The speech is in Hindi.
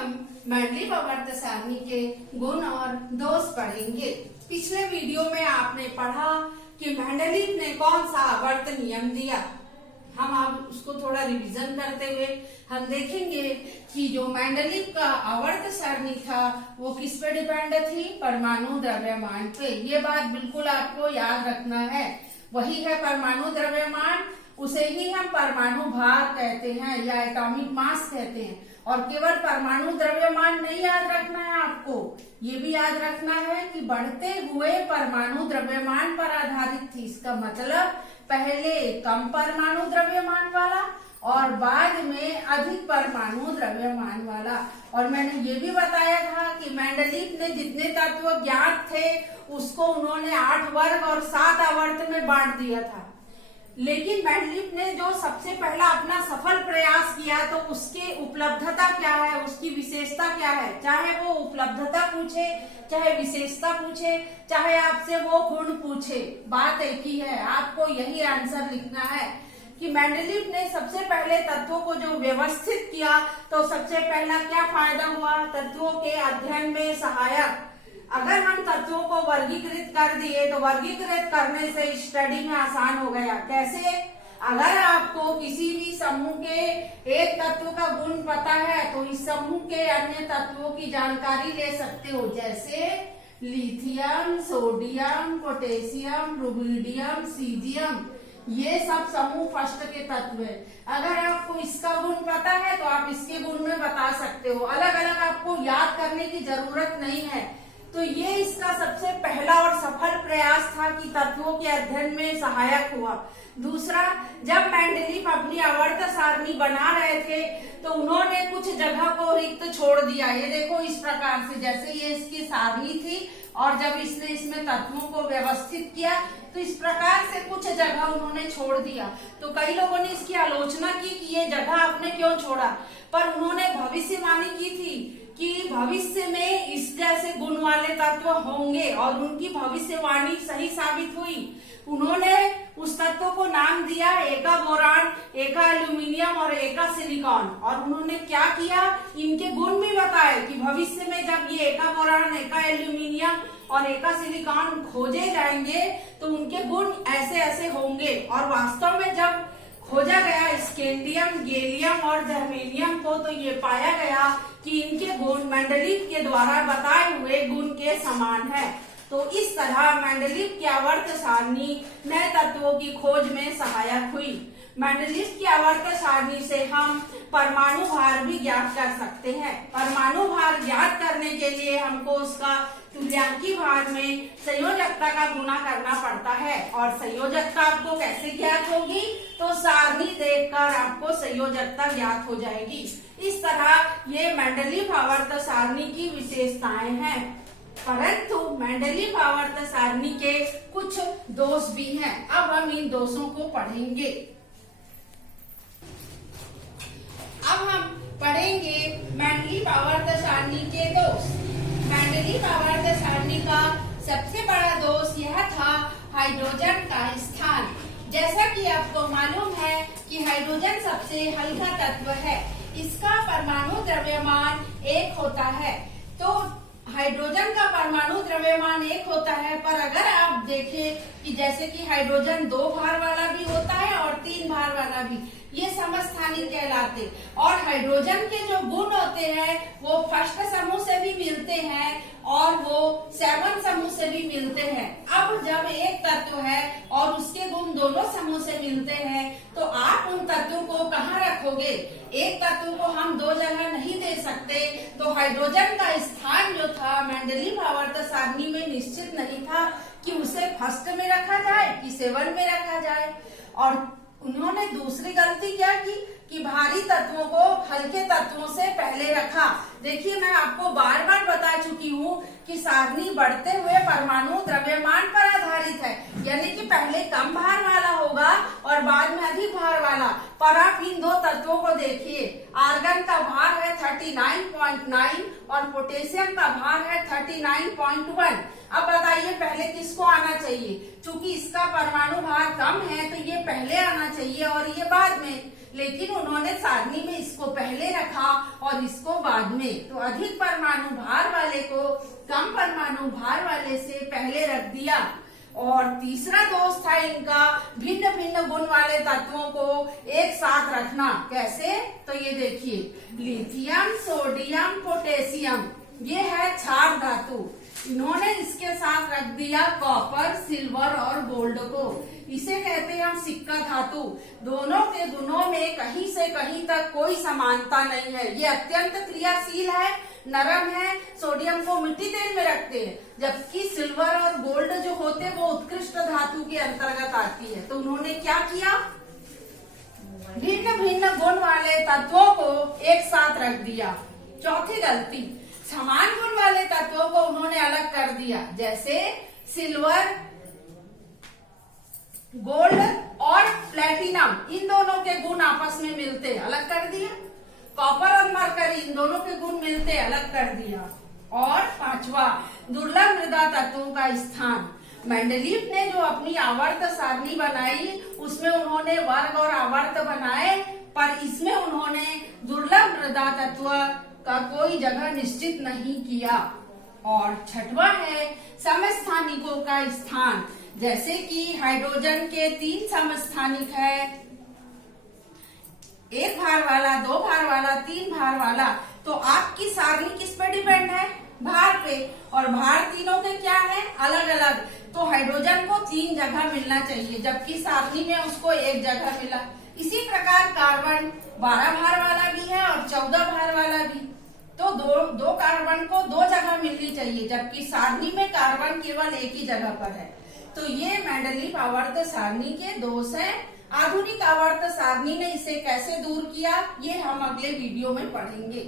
हम मैंडलीव आवर्त सारणी के गुण और दोष पढ़ेंगे। पिछले वीडियो में आपने पढ़ा कि मैंडलीव ने कौन सा आवर्त नियम दिया। हम अब उसको थोड़ा रिवीजन करते हुए हम देखेंगे कि जो मैंडलीव का आवर्त सारणी था वो किस पे डिपेंड थी, परमाणु द्रव्यमान पे। ये बात बिल्कुल आपको याद रखना है। वही है परमाणु द्रव्यमान, उसे ही हम परमाणु भार कहते हैं या एटॉमिक मास कहते हैं। और केवल परमाणु द्रव्यमान नहीं याद रखना है आपको, ये भी याद रखना है कि बढ़ते हुए परमाणु द्रव्यमान पर आधारित थी। इसका मतलब पहले कम परमाणु द्रव्यमान वाला और बाद में अधिक परमाणु द्रव्यमान वाला। और मैंने ये भी बताया था कि मैंडलीव ने जितने तत्व ज्ञात थे उसको उन्होंने 8 वर्ग और 7 आवर्त में बांट दिया था। लेकिन मैंडलीव ने जो सबसे पहला अपना सफल प्रयास किया तो उसकी उपलब्धता क्या है, उसकी विशेषता क्या है। चाहे वो उपलब्धता पूछे, चाहे विशेषता पूछे, चाहे आपसे वो गुण पूछे, बात एक ही है। आपको यही आंसर लिखना है कि मैंडलीव ने सबसे पहले तत्वों को जो व्यवस्थित किया तो सबसे पहला क्या फायदा हुआ, तत्वों के अध्ययन में सहायक। अगर हम तत्वों को वर्गीकृत कर दिए तो वर्गीकृत करने से स्टडी में आसान हो गया। कैसे? अगर आपको किसी भी समूह के एक तत्व का गुण पता है तो इस समूह के अन्य तत्वों की जानकारी ले सकते हो, जैसे lithium, sodium, potassium, rubidium, caesium, ये सब समूह फर्स्ट के तत्व है। अगर आपको इसका गुण पता है तो आप इसके गुण में बता सकते हो। अलग अलग आपको याद करने की जरूरत नहीं है। तो ये इसका सबसे पहला और सफल प्रयास था कि तत्वों के अध्ययन में सहायक हुआ। दूसरा, जब मैंडलीव अपनी आवर्त सारणी बना रहे थे तो उन्होंने कुछ जगह को रिक्त छोड़ दिया। ये देखो इस प्रकार से, जैसे ये इसकी सारणी थी और जब इसने इसमें तत्वों को व्यवस्थित किया तो इस प्रकार से कुछ जगह उन्होंने छोड़ दिया। तो कई लोगों ने इसकी आलोचना की कि ये जगह आपने क्यों छोड़ा, पर उन्होंने भविष्यवाणी की थी कि भविष्य में इस जैसे गुण वाले तत्व होंगे और उनकी भविष्यवाणी सही साबित हुई। उन्होंने उस तत्व को नाम दिया एका बोरान, एका एल्यूमिनियम और एका सिलिकॉन। और उन्होंने क्या किया, इनके गुण भी बताए कि भविष्य में जब ये एका बोरान, एका एल्यूमिनियम और एका सिलिकॉन खोजे जाएंगे तो उनके गुण ऐसे ऐसे होंगे। और वास्तव में जब खोजा गया स्कैंडियम, गैलियम और जर्मेनियम को तो ये पाया गया कि इनके गुण मैंडलीव के द्वारा बताए हुए गुण के समान है। तो इस तरह मैंडलीव की आवर्त सारणी नए तत्वों की खोज में सहायक हुई। मैंडलीव की आवर्त सारणी से हम परमाणु भार भी ज्ञात कर सकते हैं। परमाणु भार ज्ञात करने के लिए हमको उसका तुल्यांकी भार में संयोजकता का गुणा करना पड़ता है। और संयोजकता आपको कैसे ज्ञात होगी, तो सारणी देखकर आपको संयोजकता ज्ञात हो जाएगी। इस तरह ये मैंडलीव आवर्त सारणी की विशेषताएं हैं। परंतु मैंडलीव आवर्त सारणी के कुछ दोष भी हैं। अब हम इन दोषों को पढ़ेंगे। अब हम पढ़ेंगे मैंडलीव आवर्त सारणी के दोष। मैंडलीव आवर्त सारणी का सबसे बड़ा दोष यह था हाइड्रोजन का स्थान। जैसा कि आपको मालूम है कि हाइड्रोजन सबसे हल्का तत्व है, इसका परमाणु द्रव्यमान 1 होता है। तो हाइड्रोजन का परमाणु द्रव्यमान 1 होता है, पर अगर आप देखें कि जैसे कि हाइड्रोजन 2 भार वाला भी होता है और 3 भार वाला भी, ये समस्थानिक कहलाते। और हाइड्रोजन के जो गुण होते हैं वो फर्स्ट समूह से भी मिलते हैं और वो 7 समूह से भी मिलते हैं। अब जब एक तत्व है और उसके गुण दोनों समूह से मिलते हैं तो आप उन तत्वों को कहाँ रखोगे? एक तत्व को हम 2 जगह नहीं दे सकते। तो हाइड्रोजन का स्थान जो था मैंडलीव आवर्त सारणी में निश्चित नहीं था कि उसे फर्स्ट में रखा जाए कि 7 में रखा जाए। और उन्होंने दूसरी गलती क्या की कि भारी तत्वों को हल्के तत्वों से पहले रखा। देखिए, मैं आपको बार बार बता चुकी हूँ कि सारणी बढ़ते हुए परमाणु द्रव्यमान पर आधारित है, यानी कि पहले कम भार वाला होगा और बाद में अधिक भार वाला। पर आप इन 2 तत्वों को देखिए, आर्गन का भार है 39.9 और पोटेशियम का भार है 39.1। अब बताइए पहले किसको आना चाहिए? चूंकि इसका परमाणु भार कम है तो ये पहले आना चाहिए और ये बाद में। लेकिन उन्होंने सारणी में इसको पहले रखा और इसको बाद बाद में। तो अधिक परमाणु भार वाले को कम परमाणु भार वाले से पहले रख दिया। और तीसरा दोष था इनका भिन्न भिन्न गुण वाले तत्वों को एक साथ रखना। कैसे? तो ये देखिए, लिथियम, सोडियम, पोटेशियम, ये है क्षार धातु। इन्होंने इसके साथ रख दिया कॉपर, सिल्वर और गोल्ड को। इसे कहते हैं हम सिक्का धातु। दोनों के गुणों में कहीं से कहीं तक कोई समानता नहीं है। ये अत्यंत क्रियाशील है, नरम है। सोडियम को मिट्टी तेल में रखते हैं, जबकि सिल्वर और गोल्ड जो होते हैं वो उत्कृष्ट धातु के अंतर्गत आती है। तो उन्होंने क्या किया? भिन्न भिन्न गुण वाले तत्वों को एक साथ रख दिया। चौथी गलती, समान गुण वाले तत्वों को उन्होंने अलग कर दिया। जैसे सिल्वर, गोल्ड और प्लेटिनम, इन दोनों के गुण आपस में मिलते, अलग कर दिया। कॉपर और मरकरी, इन दोनों के गुण मिलते, अलग कर दिया। और पांचवा, दुर्लभ मृदा तत्वों का स्थान। मेंडलीव ने जो अपनी आवर्त सारणी बनाई उसमें उन्होंने वर्ग और आवर्त बनाए, पर इसमें उन्होंने दुर्लभ मृदा तत्व का कोई जगह निश्चित नहीं किया। और छठवा है समस्थानिकों का स्थान। जैसे कि हाइड्रोजन के 3 समस्थानिक है, 1 भार वाला, 2 भार वाला, 3 भार वाला। तो आपकी सारणी किस पे डिपेंड है? भार पे। और भार तीनों के क्या है? अलग अलग। तो हाइड्रोजन को 3 जगह मिलना चाहिए, जबकि सारणी में उसको 1 जगह मिला। इसी प्रकार कार्बन 12 भार वाला भी है और 14 भार वाला भी। तो दो कार्बन को 2 जगह मिलनी चाहिए, जबकि सारणी में कार्बन केवल एक ही जगह पर है। तो ये मेंडलीव आवर्त सारणी के दोष हैं। आधुनिक आवर्त सारणी ने इसे कैसे दूर किया, ये हम अगले वीडियो में पढ़ेंगे।